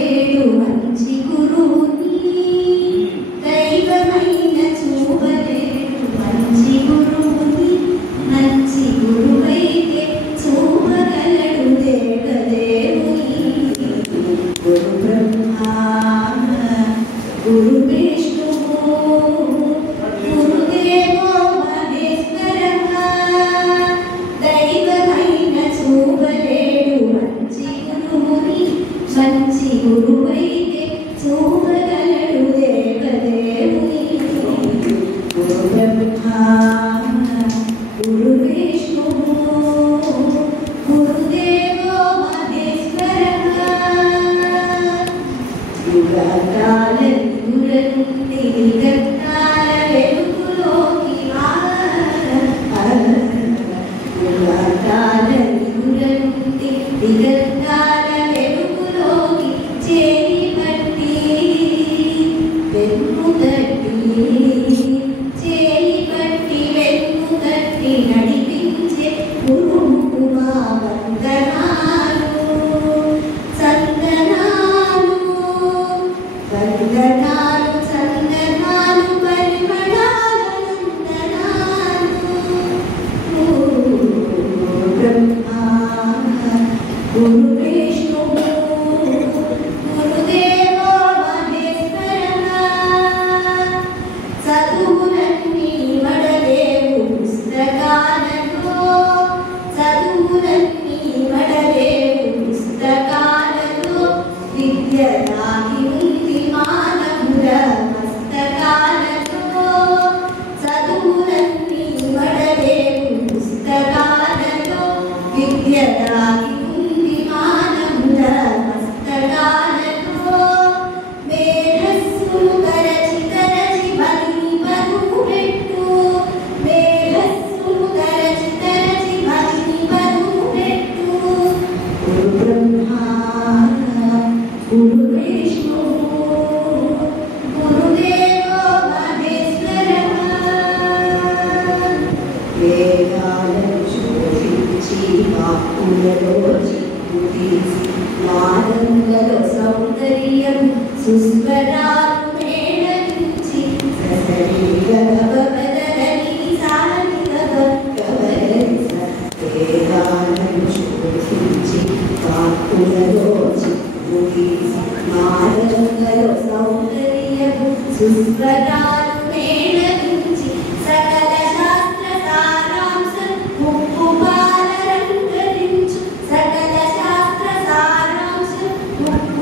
చూపలేడు మంచి గురువుని దైవమైన చూపలేడు మంచి గురువుని మంచి గురువైతే చూపగలడు దేవదేవుని గురు బ్రహ్మ గురు విష్ణు గురుదేవో మహేశ్వరః దైవమైన చూపలేడు మంచి గురువుని మంచి గురువైతే చూపగలడు దేవదేవుని గురు బ్రహ్మ గురు విష్ణు గురుదేవో మహేశ్వరః యుగకాల నిధులనుండి యుగకాల వెలుగులోకి యుగకాల నిధులనుండి యుగకాల వెలుగులోకి చేయి పట్టి వెన్ను తట్టి చేయి పట్టి వెన్ను తట్టి నడిపించే గురువుకు మా వందనాలు చందనాలు వందనాలు చందనాలు పరిమళాలు నందనాలు బ్రహ్మ గురు విష్ణు గురుదేవో మహేశ్వరః చదువులన్నీ వడలేవు పుస్తకాలలో చదువులన్నీ వడలేవు పుస్తకాలలో విద్య దాగి ఉంది మానవుల మస్తకాలలో చదువులన్నీ వడలేవు పుస్తకాలలో విద్య దాగి ఉంది మానవుల మస్తకాలలో మేధస్సును తరచి తరచి భగిని బరువు పెట్టు మేధస్సును తరచి తరచి భగిని బరువు పెట్టు గురు బ్రహ్మ గురు విష్ణు గురుదేవో మహేశ్వరః వేదాలను శోధించి వాక్కులలో చిక్కు తీసి మానంగలో సౌందర్యం సుస్వరాలు మేళవించి ససరిగగబదలని సానిగగగవరస వేదాలను శోధించి వాక్కులలో చిక్కు తీసి మానంగలో సౌందర్యం సుస్వరాలు మేళవించి సకల శాస్త్ర సారాంశం ముప్పు పాలరంగరించు సకల శాస్త్ర సారాంశం ముప్పు